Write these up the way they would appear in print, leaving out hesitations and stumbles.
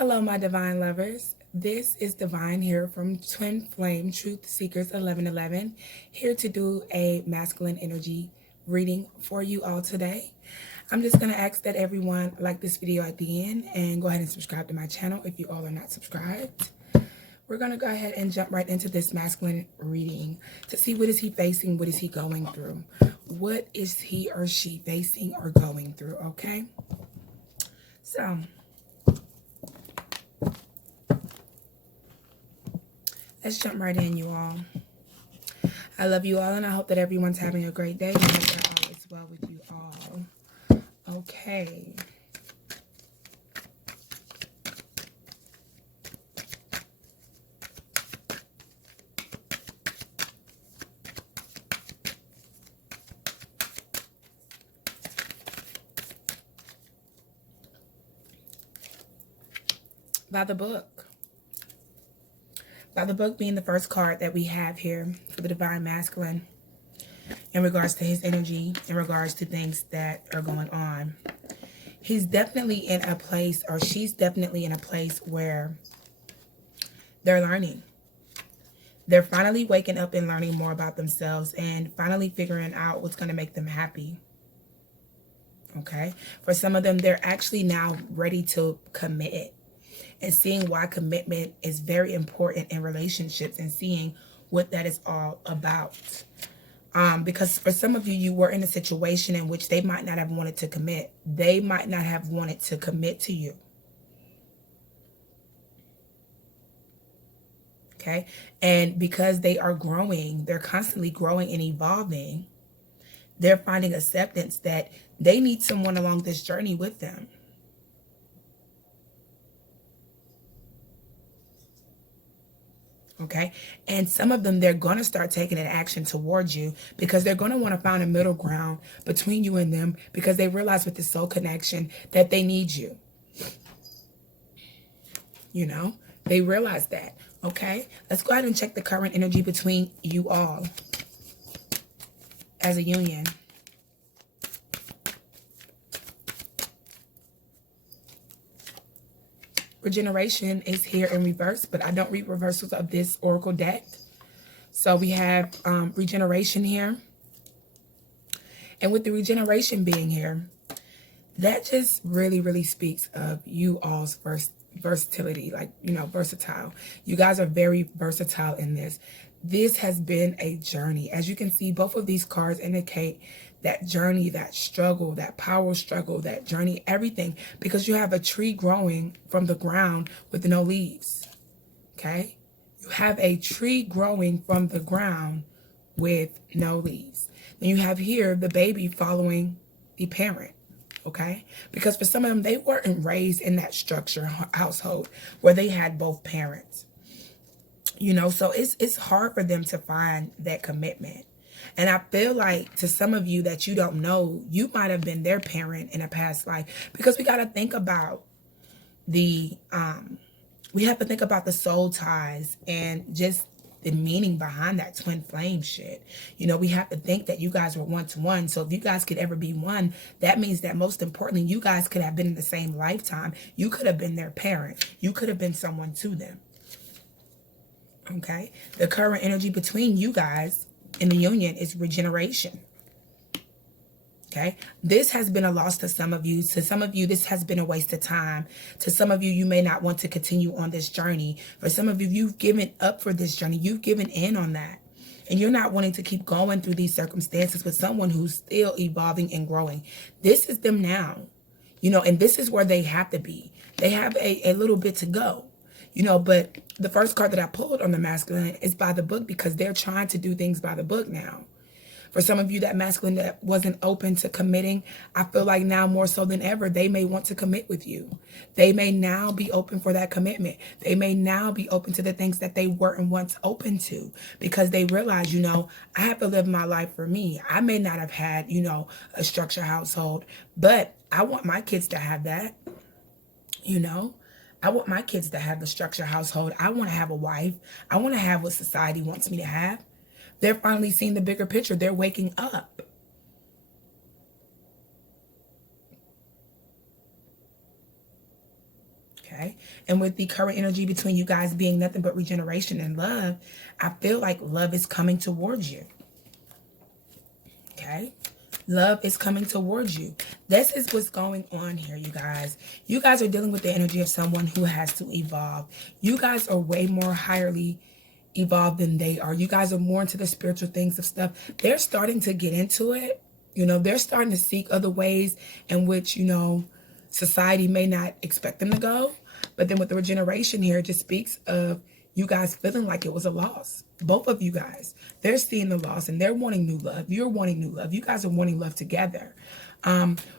Hello, my divine lovers. This is Divine here from Twinflame Truth Seekers 1111, here to do a masculine energy reading for you all today. I'm just going to ask that everyone like this video at the end and go ahead and subscribe to my channel if you all are not subscribed. We're going to go ahead and jump right into this masculine reading to see what is he facing, what is he going through, what is he or she facing or going through, okay? So let's jump right in, you all. I love you all, and I hope that everyone's having a great day. I hope that all is well with you all. Okay. By the book. By the book being the first card that we have here for the Divine Masculine in regards to his energy, in regards to things that are going on. He's definitely in a place, or she's definitely in a place where they're learning. They're finally waking up and learning more about themselves and finally figuring out what's going to make them happy. Okay? For some of them, they're actually now ready to commit. And seeing why commitment is very important in relationships and seeing what that is all about. Because for some of you, you were in a situation in which they might not have wanted to commit. They might not have wanted to commit to you. Okay? And because they are growing, they're constantly growing and evolving, they're finding acceptance that they need someone along this journey with them. Okay, and some of them, they're going to start taking an action towards you because they're going to want to find a middle ground between you and them because they realize with the soul connection that they need you. You know, they realize that. Okay, let's go ahead and check the current energy between you all as a union. Regeneration is here in reverse, but I don't read reversals of this oracle deck. So we have regeneration here. And with the regeneration being here, that just really speaks of you all's versatility, like, you know, versatile. You guys are very versatile in this. This has been a journey. As you can see, both of these cards indicate that journey, that struggle, that power struggle, that journey, everything, because you have a tree growing from the ground with no leaves. Okay? You have a tree growing from the ground with no leaves. Then you have here the baby following the parent. Okay? Because for some of them, they weren't raised in that structure household where they had both parents. You know, so it's hard for them to find that commitment. And I feel like to some of you that you don't know, you might have been their parent in a past life, because we got to think about the, we have to think about the soul ties and just the meaning behind that twin flame shit. You know, we have to think that you guys were one-to-one. So if you guys could ever be one, that means that most importantly, you guys could have been in the same lifetime. You could have been their parent. You could have been someone to them. Okay? The current energy between you guys in the union is regeneration. Okay, this has been a loss to some of you. To some of you, this has been a waste of time. To some of you, you may not want to continue on this journey. For some of you, you've given up for this journey. You've given in on that. And you're not wanting to keep going through these circumstances with someone who's still evolving and growing. This is them now. You know, and this is where they have to be. They have a little bit to go. You know, but the first card that I pulled on the masculine is by the book, because they're trying to do things by the book now. For some of you, that masculine that wasn't open to committing, I feel like now more so than ever, they may want to commit with you. They may now be open for that commitment. They may now be open to the things that they weren't once open to, because they realize, you know, I have to live my life for me. I may not have had, you know, a structured household, but I want my kids to have that, you know. I want my kids to have the structured household. I want to have a wife. I want to have what society wants me to have. They're finally seeing the bigger picture. They're waking up. Okay. Okay. And with the current energy between you guys being nothing but regeneration and love, I feel like love is coming towards you. Okay. Love is coming towards you. This is what's going on here, you guys. You guys are dealing with the energy of someone who has to evolve. You guys are way more highly evolved than they are. You guys are more into the spiritual things of stuff. They're starting to get into it. You know, they're starting to seek other ways in which, you know, society may not expect them to go. But then with the regeneration here, it just speaks of you guys feeling like it was a loss. Both of you guys, they're seeing the loss and they're wanting new love. You're wanting new love. You guys are wanting love together,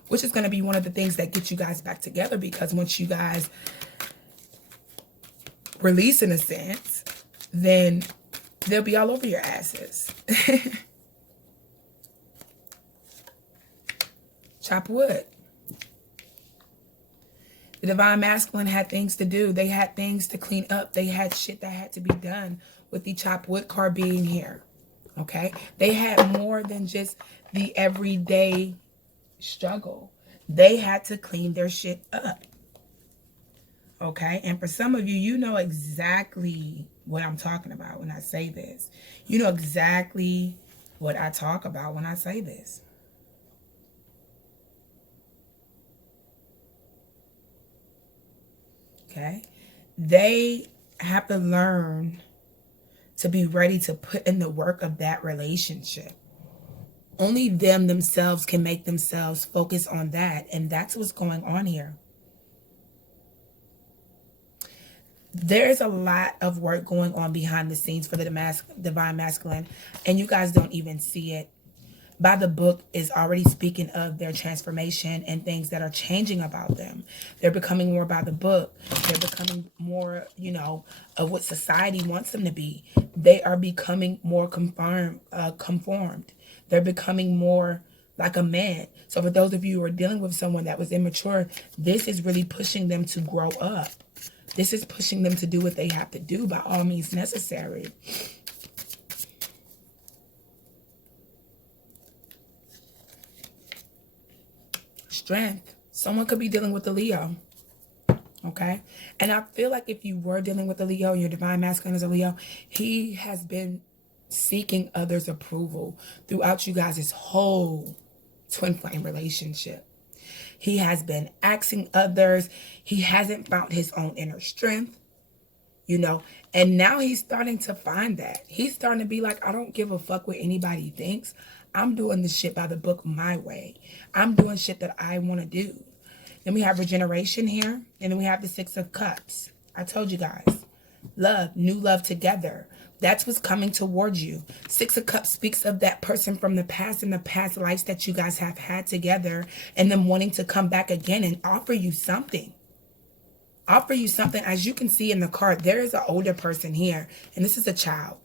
which is going to be one of the things that get you guys back together, because once you guys release, in a sense, then they'll be all over your asses. Chop wood. The Divine Masculine had things to do. They had things to clean up. They had shit that had to be done, with the chop wood card being here. Okay? They had more than just the everyday struggle. They had to clean their shit up. Okay? And for some of you, you know exactly what I'm talking about when I say this. You know exactly what I talk about when I say this. Okay? They have to learn to be ready to put in the work of that relationship. Only them themselves can make themselves focus on that. And that's what's going on here. There's a lot of work going on behind the scenes for the Divine Masculine. And you guys don't even see it. By the book is already speaking of their transformation and things that are changing about them. They're becoming more by the book. They're becoming more, you know, of what society wants them to be. They are becoming more conformed. They're becoming more like a man. So for those of you who are dealing with someone that was immature, this is really pushing them to grow up. This is pushing them to do what they have to do by all means necessary. Strength. Someone could be dealing with a Leo. Okay? And I feel like if you were dealing with a Leo, your Divine Masculine is a Leo, he has been seeking others' approval throughout you guys' whole twin flame relationship. He has been asking others. He hasn't found his own inner strength, you know, and now he's starting to find that. He's starting to be like, I don't give a fuck what anybody thinks. I'm doing this shit by the book my way. I'm doing shit that I want to do. Then we have regeneration here. And then we have the Six of Cups. I told you guys. Love, new love together. That's what's coming towards you. Six of Cups speaks of that person from the past and the past lives that you guys have had together, and them wanting to come back again and offer you something. Offer you something. As you can see in the card, there is an older person here, and this is a child.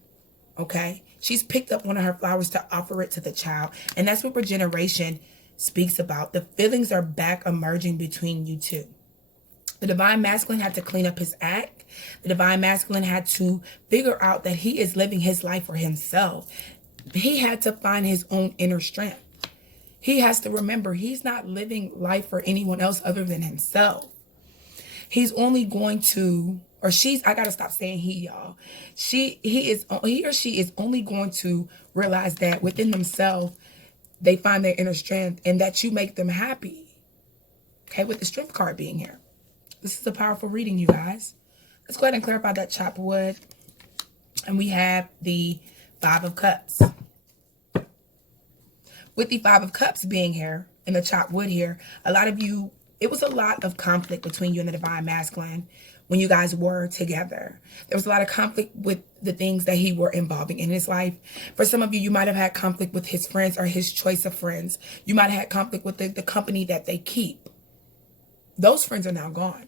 Okay? She's picked up one of her flowers to offer it to the child, and that's what regeneration speaks about. The feelings are back emerging between you two. The Divine Masculine had to clean up his act. The Divine Masculine had to figure out that he is living his life for himself. He had to find his own inner strength. He has to remember he's not living life for anyone else other than himself. He's only going to, or she's, I gotta stop saying he, y'all. He or she is only going to realize that within themselves, they find their inner strength and that you make them happy. Okay, with the Strength card being here. This is a powerful reading, you guys. Let's go ahead and clarify that chopped wood. And we have the Five of Cups. With the Five of Cups being here and the chopped wood here, a lot of you, it was a lot of conflict between you and the Divine Masculine when you guys were together. There was a lot of conflict with the things that he were involving in his life. For some of you, you might have had conflict with his friends or his choice of friends. You might have had conflict with the company that they keep. Those friends are now gone.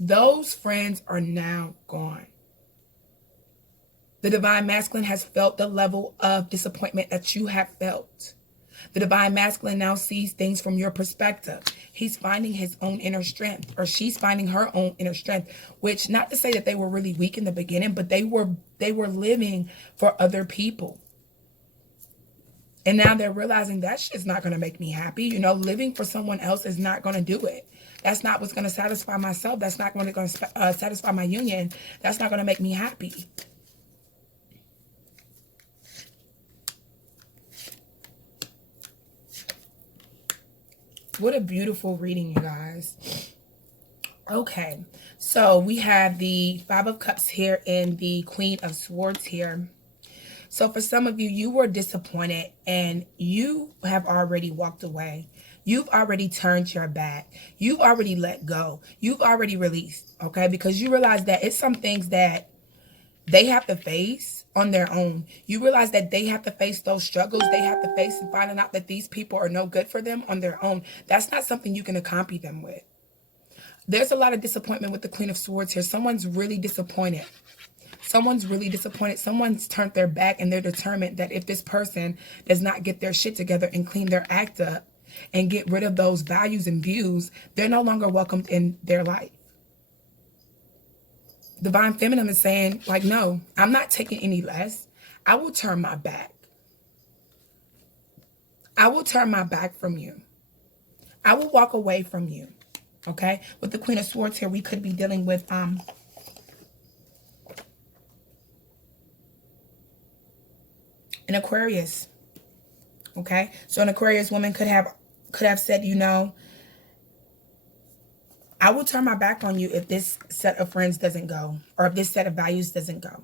Those friends are now gone. The Divine Masculine has felt the level of disappointment that you have felt. The Divine Masculine now sees things from your perspective. He's finding his own inner strength, or she's finding her own inner strength, which, not to say that they were really weak in the beginning, but they were living for other people. And now they're realizing that shit's not going to make me happy. You know, living for someone else is not going to do it. That's not what's going to satisfy myself. That's not going to satisfy my union. That's not going to make me happy. What a beautiful reading, you guys. Okay, so we have the Five of Cups here and the Queen of Swords here. So for some of you, you were disappointed and you have already walked away. You've already turned your back. You've already let go. You've already released, okay? Because you realize that it's some things that they have to face on their own. You realize that they have to face those struggles. They have to face and finding out that these people are no good for them on their own. That's not something you can accompany them with. There's a lot of disappointment with the Queen of Swords here. Someone's really disappointed. Someone's really disappointed. Someone's turned their back and they're determined that if this person does not get their shit together and clean their act up and get rid of those values and views, they're no longer welcomed in their life. Divine Feminine is saying, like, no, I'm not taking any less. I will turn my back. I will turn my back from you. I will walk away from you. Okay? With the Queen of Swords here, we could be dealing with an Aquarius. Okay? So an Aquarius woman could have said, you know, I will turn my back on you if this set of friends doesn't go, or if this set of values doesn't go.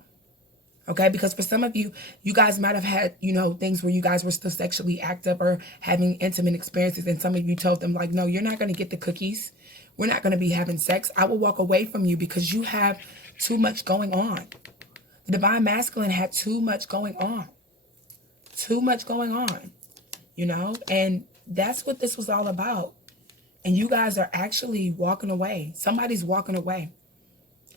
Okay? Because for some of you, you guys might have had, you know, things where you guys were still sexually active or having intimate experiences, and some of you told them, like, no, you're not going to get the cookies. We're not going to be having sex. I will walk away from you because you have too much going on. The Divine Masculine had too much going on. Too much going on, you know? And that's what this was all about. And you guys are actually walking away. Somebody's walking away.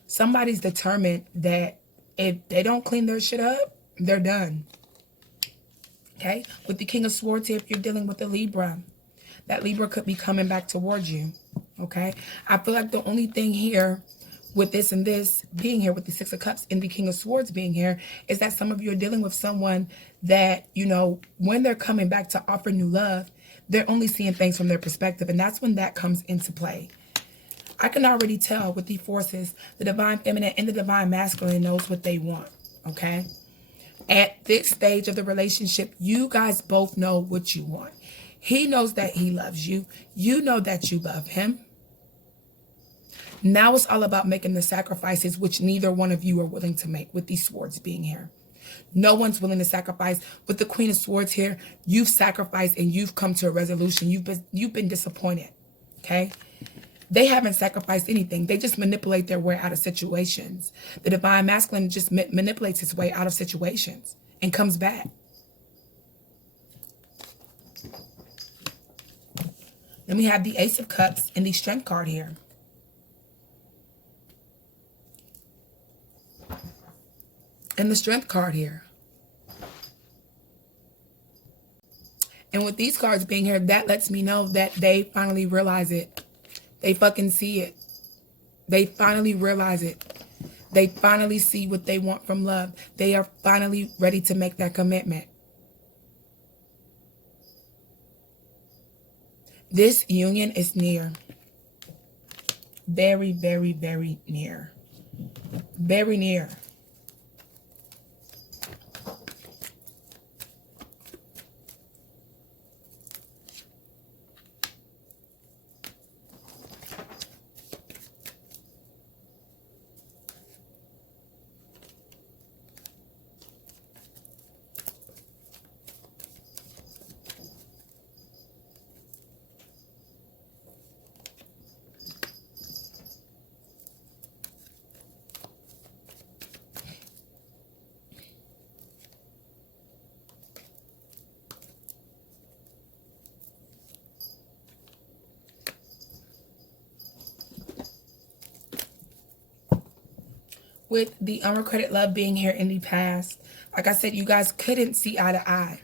Somebody's determined that if they don't clean their shit up, they're done. Okay? With the King of Swords here, if you're dealing with a Libra, that Libra could be coming back towards you. Okay? I feel like the only thing here with this and this being here, with the Six of Cups and the King of Swords being here, is that some of you are dealing with someone that, you know, when they're coming back to offer new love, they're only seeing things from their perspective. And that's when that comes into play. I can already tell with the forces, the Divine Feminine and the Divine Masculine knows what they want. Okay? At this stage of the relationship, you guys both know what you want. He knows that he loves you. You know that you love him. Now it's all about making the sacrifices which neither one of you are willing to make, with these swords being here. No one's willing to sacrifice. With the Queen of Swords here, you've sacrificed and you've come to a resolution. You've been disappointed. Okay? They haven't sacrificed anything. They just manipulate their way out of situations. The Divine Masculine just manipulates his way out of situations and comes back. Then we have the Ace of Cups and the Strength card here. And the Strength card here. And with these cards being here, that lets me know that they finally realize it. They fucking see it. They finally realize it. They finally see what they want from love. They are finally ready to make that commitment. This union is near. Very, very, very near. Very near. With the unrequited love being here in the past, like I said, you guys couldn't see eye to eye.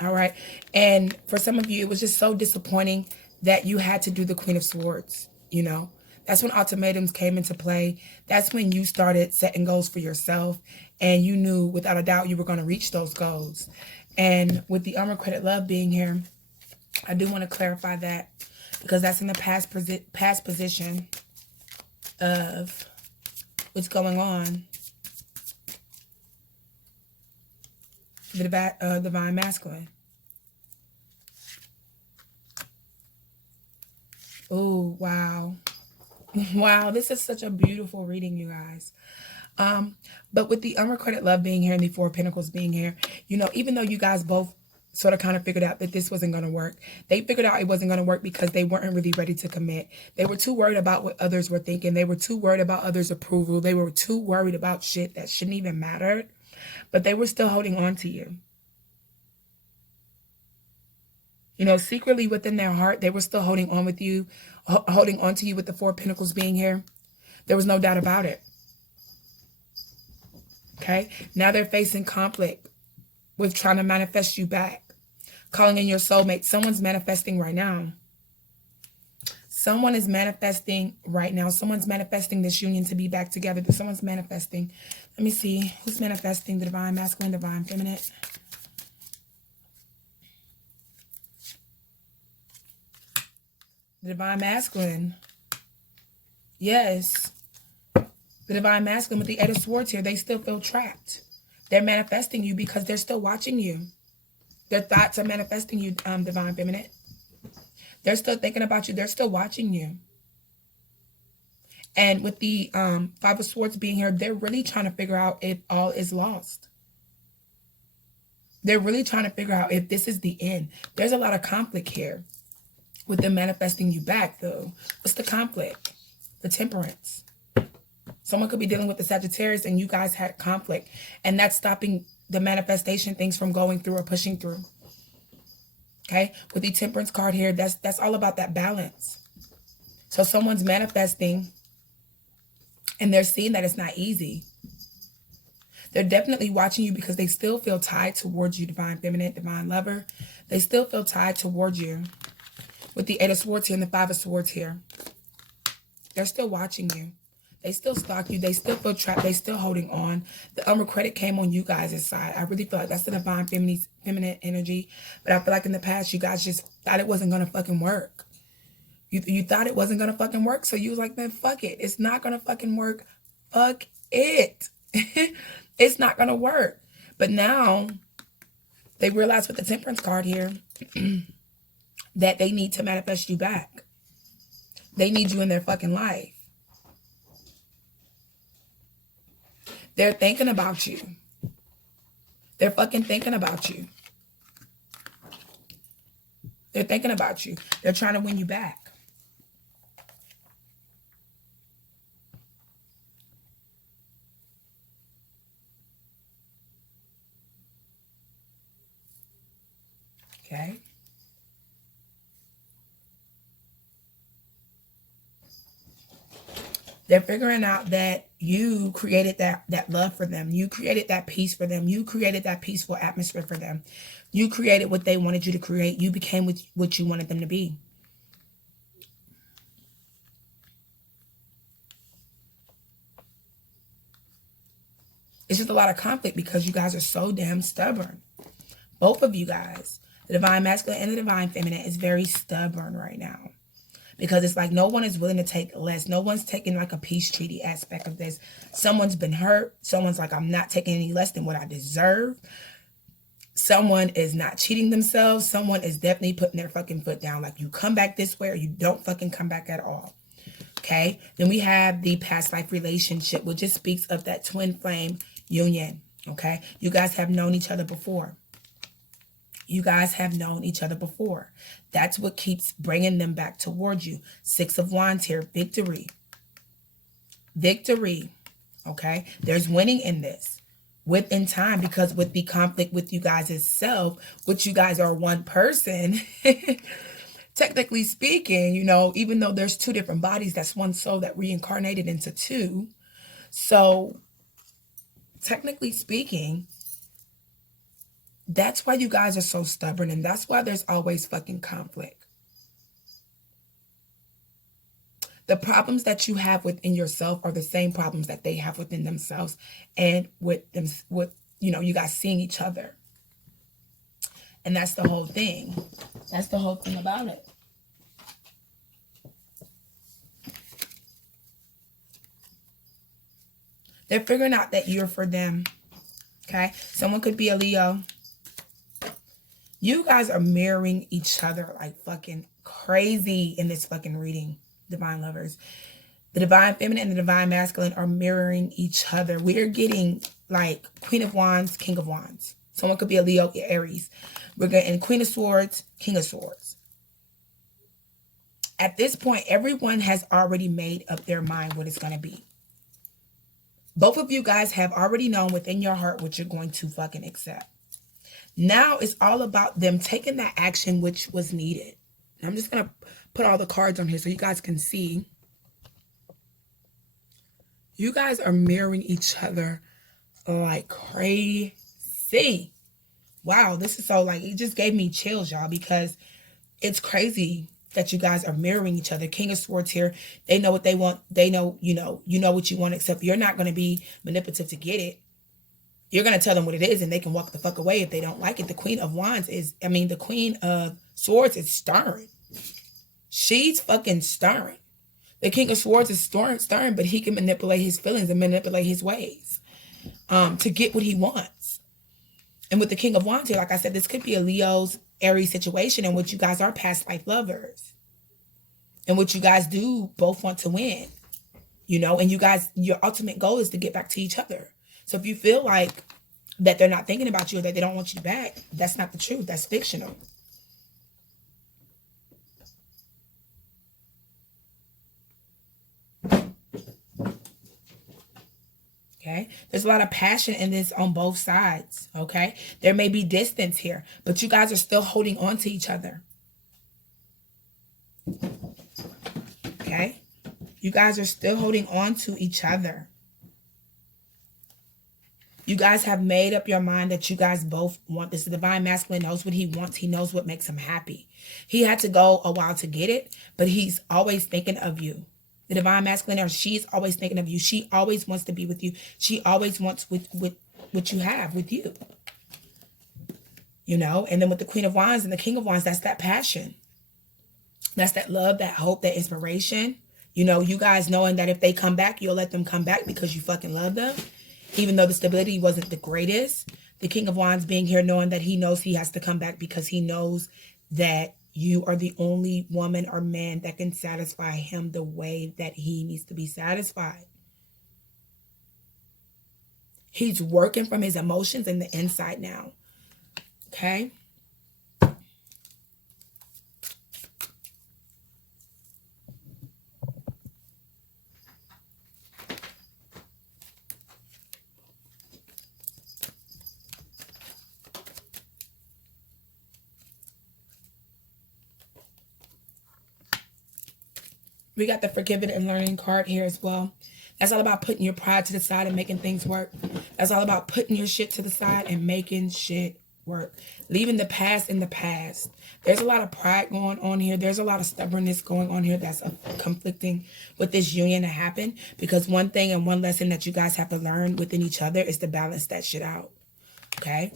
All right. And for some of you, it was just so disappointing that you had to do the Queen of Swords. You know, that's when ultimatums came into play. That's when you started setting goals for yourself. And you knew without a doubt you were going to reach those goals. And with the unrequited love being here, I do want to clarify that because that's in the past position of what's going on. The divine masculine. Oh, wow. Wow, this is such a beautiful reading, you guys. But with the unrequited love being here and the Four of Pentacles being here, you know, even though you guys both sort of kind of figured out that this wasn't going to work, they figured out it wasn't going to work because they weren't really ready to commit. They were too worried about what others were thinking. They were too worried about others' approval. They were too worried about shit that shouldn't even matter. But they were still holding on to you. You know, secretly within their heart, they were still holding on with you, holding on to you with the Four of Pentacles being here. There was no doubt about it. Okay? Now they're facing conflict with trying to manifest you back. Calling in your soulmate. Someone's manifesting right now. Someone is manifesting right now. Someone's manifesting this union to be back together. Someone's manifesting. Let me see. Who's manifesting? The divine masculine, divine feminine. The divine masculine. Yes. The divine masculine with the Eight of Swords here. They still feel trapped. They're manifesting you because they're still watching you. Their thoughts are manifesting you, divine feminine. They're still thinking about you. They're still watching you. And with the Five of Swords being here, they're really trying to figure out if all is lost. They're really trying to figure out if this is the end. There's a lot of conflict here with them manifesting you back, though. What's the conflict? The Temperance. Someone could be dealing with the Sagittarius and you guys had conflict. And that's stopping the manifestation things from going through or pushing through. Okay? With the Temperance card here, that's all about that balance. So someone's manifesting and they're seeing that it's not easy. They're definitely watching you because they still feel tied towards you, divine feminine, divine lover. They still feel tied towards you. With the Eight of Swords here and the Five of Swords here. They're still watching you. They still stalk you. They still feel trapped. They still holding on. The unrequited came on you guys' side. I really feel like that's the divine feminine energy. But I feel like in the past, you guys just thought it wasn't going to fucking work. You thought it wasn't going to fucking work. So you was like, man, fuck it. It's not going to fucking work. Fuck it. It's not going to work. But now they realize with the Temperance card here that they need to manifest you back. They need you in their fucking life. They're thinking about you. They're fucking thinking about you. They're thinking about you. They're trying to win you back. Okay. They're figuring out that you created that love for them. You created that peace for them. You created that peaceful atmosphere for them. You created what they wanted you to create. You became what you wanted them to be. It's just a lot of conflict because you guys are so damn stubborn. Both of you guys, the divine masculine and the divine feminine, is very stubborn right now. Because it's like no one is willing to take less. No one's taking like a peace treaty aspect of this. Someone's been hurt. Someone's like, I'm not taking any less than what I deserve. Someone is not cheating themselves. Someone is definitely putting their fucking foot down. Like, you come back this way or you don't fucking come back at all. Okay? Then we have the past life relationship, which just speaks of that twin flame union. Okay? You guys have known each other before. You guys have known each other before. That's what keeps bringing them back towards you. Six of Wands here. Victory. Victory. Okay? There's winning in this. Within time, because with the conflict with you guys itself, which you guys are one person, technically speaking, you know, even though there's two different bodies, that's one soul that reincarnated into two. So, technically speaking, that's why you guys are so stubborn, and that's why there's always fucking conflict. The problems that you have within yourself are the same problems that they have within themselves, and with them, you know, you guys seeing each other. And that's the whole thing. That's the whole thing about it. They're figuring out that you're for them. Okay? Someone could be a Leo. You guys are mirroring each other like fucking crazy in this fucking reading, divine lovers. The divine feminine and the divine masculine are mirroring each other. We're getting like Queen of Wands, King of Wands. Someone could be a Leo, Aries. We're getting Queen of Swords, King of Swords. At this point, everyone has already made up their mind what it's going to be. Both of you guys have already known within your heart what you're going to fucking accept. Now it's all about them taking that action which was needed. I'm just going to put all the cards on here so you guys can see. You guys are mirroring each other like crazy. Wow, this is so like, it just gave me chills, y'all, because it's crazy that you guys are mirroring each other. King of Swords here. They know what they want. They know, you know what you want, except you're not going to be manipulative to get it. You're going to tell them what it is and they can walk the fuck away if they don't like it. The Queen of Wands is, the Queen of Swords is stirring. She's fucking stirring. The King of Swords is stirring, but he can manipulate his feelings and manipulate his ways to get what he wants. And with the King of Wands here, like I said, this could be a Leo's Aries situation in which you guys are past life lovers. In which you guys do both want to win. And you guys, your ultimate goal is to get back to each other. So if you feel like that they're not thinking about you or that they don't want you back, that's not the truth. That's fictional. Okay, there's a lot of passion in this on both sides. Okay, there may be distance here, but you guys are still holding on to each other. Okay, you guys are still holding on to each other. You guys have made up your mind that you guys both want this. The divine masculine knows what he wants. He knows what makes him happy. He had to go a while to get it, but he's always thinking of you. The divine masculine, or she's always thinking of you. She always wants to be with you. She always wants what you have with you. And then with the Queen of Wands and the King of Wands, that's that passion. That's that love, that hope, that inspiration. You guys knowing that if they come back, you'll let them come back because you fucking love them. Even though the stability wasn't the greatest. The King of Wands being here knowing that he knows he has to come back because he knows that you are the only woman or man that can satisfy him the way that he needs to be satisfied. He's working from his emotions and the inside now. Okay? We got the forgiving and learning card here as well. That's all about putting your pride to the side and making things work. That's all about putting your shit to the side and making shit work. Leaving the past in the past. There's a lot of pride going on here. There's a lot of stubbornness going on here that's conflicting with this union to happen. Because one thing and one lesson that you guys have to learn within each other is to balance that shit out. Okay?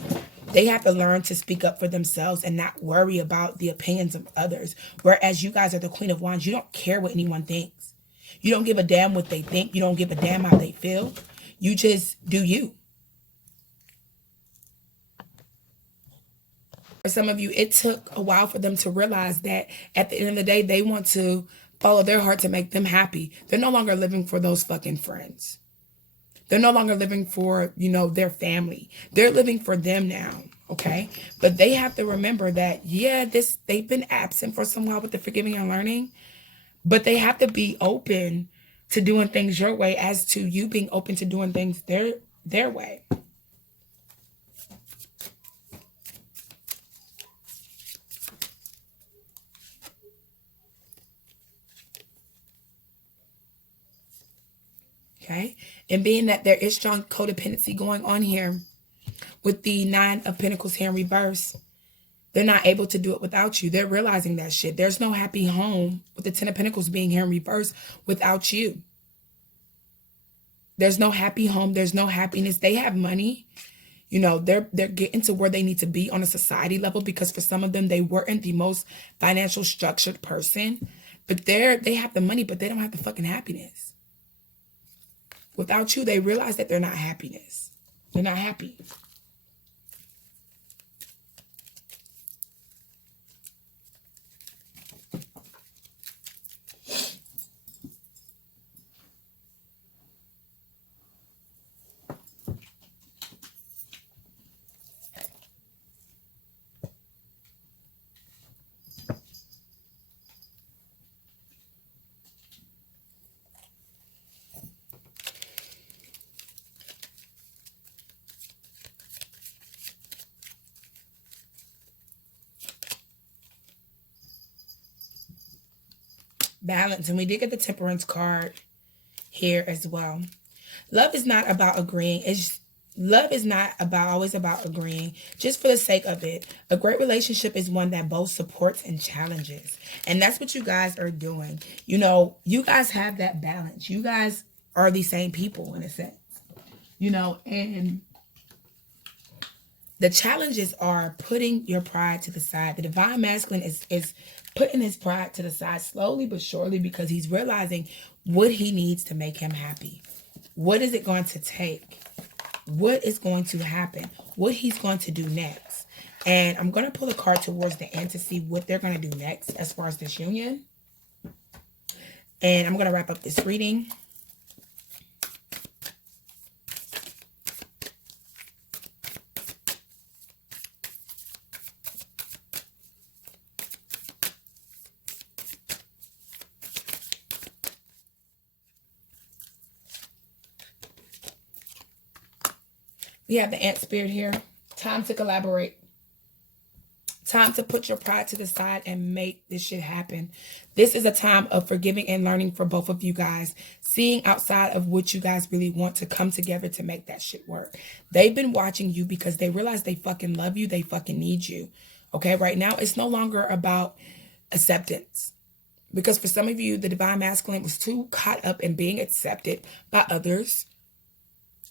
They have to learn to speak up for themselves and not worry about the opinions of others. Whereas you guys are the Queen of Wands. You don't care what anyone thinks. You don't give a damn what they think. You don't give a damn how they feel. You just do you. For some of you, it took a while for them to realize that at the end of the day, they want to follow their heart to make them happy. They're no longer living for those fucking friends. They're no longer living for, their family. They're living for them now, okay? But they have to remember that, they've been absent for some while with the forgiving and learning, but they have to be open to doing things your way as to you being open to doing things their way. Okay, and being that there is strong codependency going on here with the Nine of Pentacles here in reverse, they're not able to do it without you. They're realizing that shit. There's no happy home with the Ten of Pentacles being here in reverse without you. There's no happy home. There's no happiness. They have money. They're getting to where they need to be on a society level because for some of them, they weren't the most financial structured person. But they have the money, but they don't have the fucking happiness. Without you, they realize that they're not happiness. They're not happy. Balance. And we did get the Temperance card here as well. Love is not about agreeing. Love is not always about agreeing just for the sake of it. A great relationship is one that both supports and challenges. And that's what you guys are doing. You know, you guys have that balance. You guys are the same people in a sense. You know, and the challenges are putting your pride to the side. The divine masculine is putting his pride to the side slowly but surely because he's realizing what he needs to make him happy. What is it going to take? What is going to happen? What he's going to do next? And I'm going to pull a card towards the end to see what they're going to do next as far as this union. And I'm going to wrap up this reading. We have the Ant Spirit here. Time to collaborate. Time to put your pride to the side and make this shit happen. This is a time of forgiving and learning for both of you guys. Seeing outside of what you guys really want to come together to make that shit work. They've been watching you because they realize they fucking love you. They fucking need you. Okay, right now it's no longer about acceptance. Because for some of you, the divine masculine was too caught up in being accepted by others.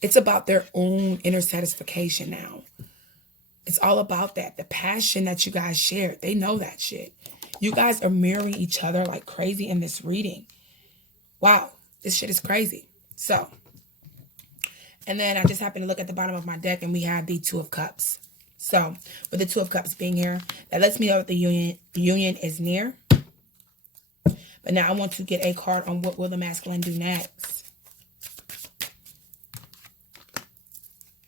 It's about their own inner satisfaction now. It's all about that. The passion that you guys shared. They know that shit. You guys are mirroring each other like crazy in this reading. Wow. This shit is crazy. So, and then I just happened to look at the bottom of my deck and we have the Two of Cups. So, with the Two of Cups being here, that lets me know that the union is near. But now I want to get a card on what will the masculine do next.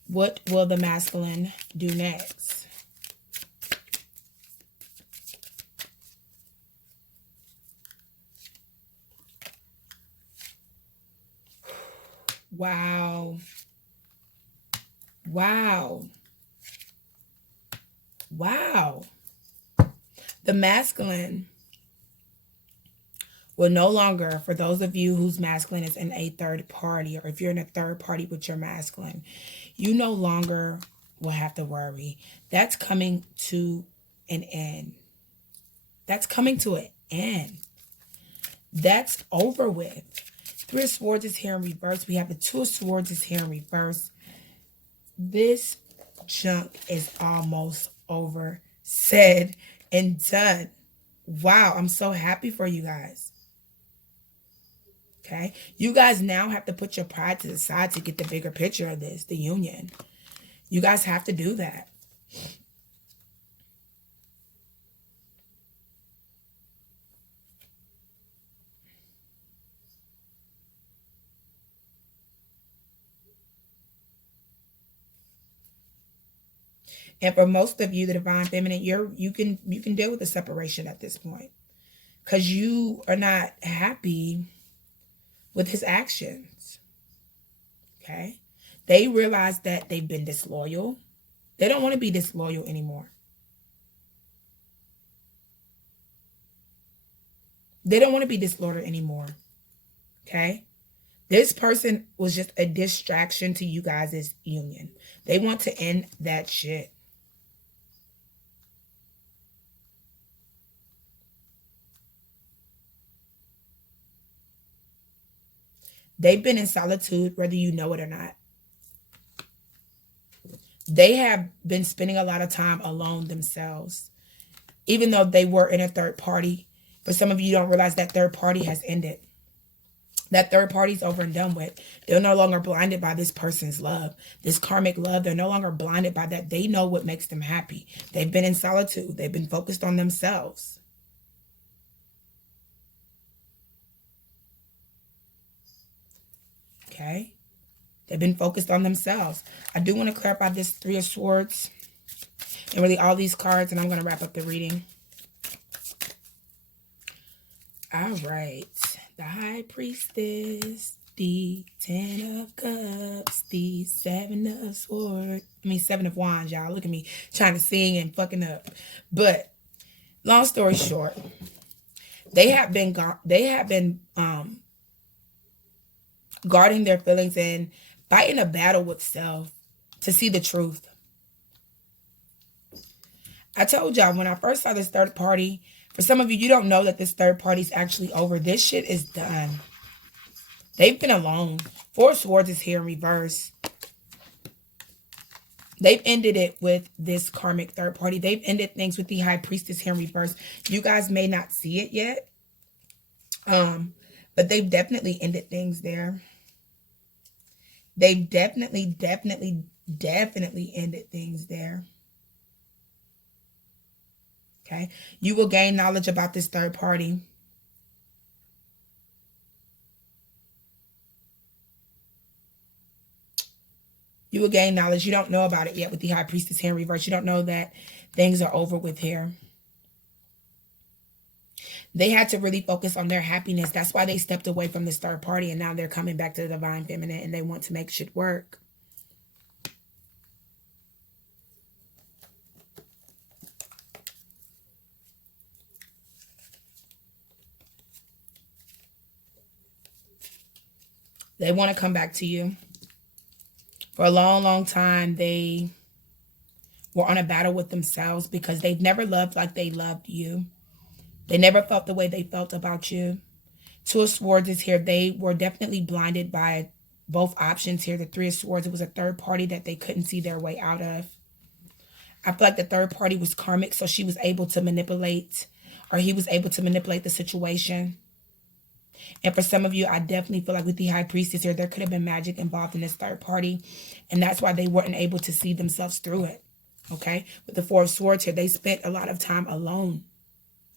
What will the masculine do next? Wow. Wow. Wow. The masculine will no longer, for those of you whose masculine is in a third party, or if you're in a third party with your masculine, you no longer will have to worry. That's coming to an end. That's coming to an end. That's over with. Three of Swords is here in reverse. We have the Two of Swords is here in reverse. This junk is almost over, said and done. Wow, I'm so happy for you guys. Okay, you guys now have to put your pride to the side to get the bigger picture of this, the union. You guys have to do that. And for most of you, the divine feminine, you can deal with the separation at this point because you are not happy with his actions. Okay, they realize that they've been disloyal. They don't want to be disloyal anymore. They don't want to be disloyal anymore. Okay, this person was just a distraction to you guys' union. They want to end that shit. They've been in solitude, whether you know it or not. They have been spending a lot of time alone themselves. Even though they were in a third party, for some of you don't realize that third party has ended. That third party's over and done with. They're no longer blinded by this person's love, this karmic love. They're no longer blinded by that. They know what makes them happy. They've been in solitude. They've been focused on themselves. Okay? They've been focused on themselves. I do want to clarify this Three of Swords and really all these cards, and I'm going to wrap up the reading. All right. The High Priestess, the Ten of Cups, the Seven of Swords. I mean, Seven of Wands, y'all. Look at me trying to sing and fucking up. But long story short, they have been guarding their feelings and fighting a battle with self to see the truth. I told y'all when I first saw this third party, for some of you, you don't know that this third party is actually over. This shit is done. They've been alone. Four of Swords is here in reverse. They've ended it with this karmic third party. They've ended things with the High Priestess here in reverse. You guys may not see it yet. But they've definitely ended things there. They've definitely ended things there. Okay. You will gain knowledge about this third party. You will gain knowledge. You don't know about it yet with the High Priestess here in reverse. You don't know that things are over with here. They had to really focus on their happiness. That's why they stepped away from this third party, and now they're coming back to the Divine Feminine, and they want to make shit work. They want to come back to you. For a long, long time, they were on a battle with themselves because they've never loved like they loved you. They never felt the way they felt about you. Two of Swords is here. They were definitely blinded by both options here. The Three of Swords, it was a third party that they couldn't see their way out of. I feel like the third party was karmic, so she was able to manipulate, or he was able to manipulate the situation. And for some of you, I definitely feel like with the High Priestess here, there could have been magic involved in this third party. And that's why they weren't able to see themselves through it. Okay? With the Four of Swords here, they spent a lot of time alone.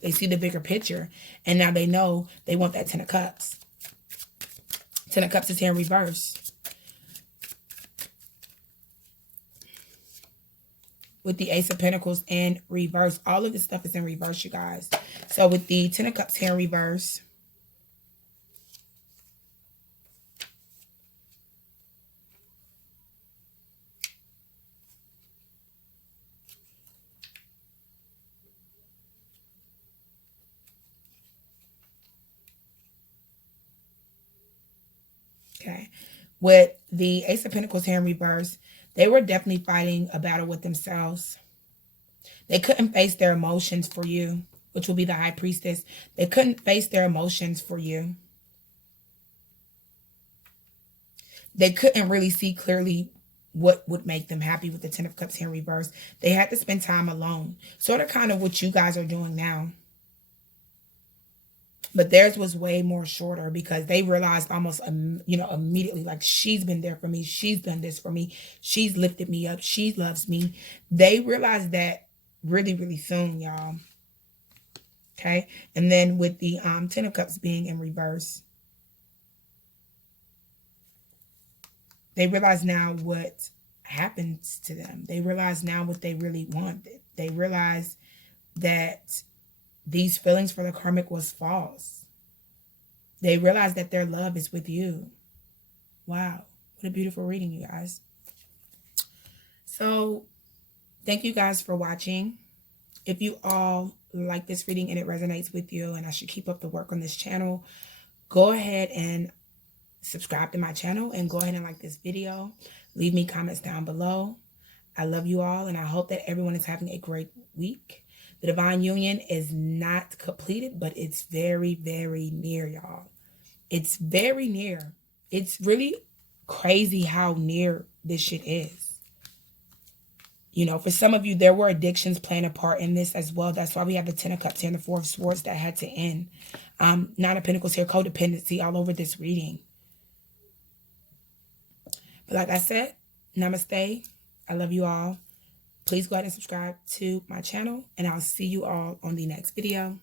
They see the bigger picture. And now they know they want that Ten of Cups. Ten of Cups is here in reverse. With the Ace of Pentacles in reverse. All of this stuff is in reverse, you guys. So with the Ten of Cups here in reverse. Okay. With the Ace of Pentacles here in reverse, they were definitely fighting a battle with themselves. They couldn't face their emotions for you, which will be the High Priestess. They couldn't face their emotions for you. They couldn't really see clearly what would make them happy with the Ten of Cups here in reverse. They had to spend time alone. Sort of kind of what you guys are doing now. But theirs was way more shorter because they realized almost, immediately, like, she's been there for me. She's done this for me. She's lifted me up. She loves me. They realized that really, really soon, y'all. Okay. And then with the Ten of Cups being in reverse, they realize now what happens to them. They realize now what they really wanted. They realize that these feelings for the karmic was false. They realize that their love is with you. Wow. What a beautiful reading, you guys. So thank you guys for watching. If you all like this reading and it resonates with you and I should keep up the work on this channel, go ahead and subscribe to my channel and go ahead and like this video. Leave me comments down below. I love you all and I hope that everyone is having a great week. The divine union is not completed, but it's very, very near, y'all. It's very near. It's really crazy how near this shit is. You know, for some of you, there were addictions playing a part in this as well. That's why we have the Ten of Cups here and the Four of Swords that had to end. Nine of Pentacles here, codependency all over this reading. But like I said, namaste. I love you all. Please go ahead and subscribe to my channel, and I'll see you all on the next video.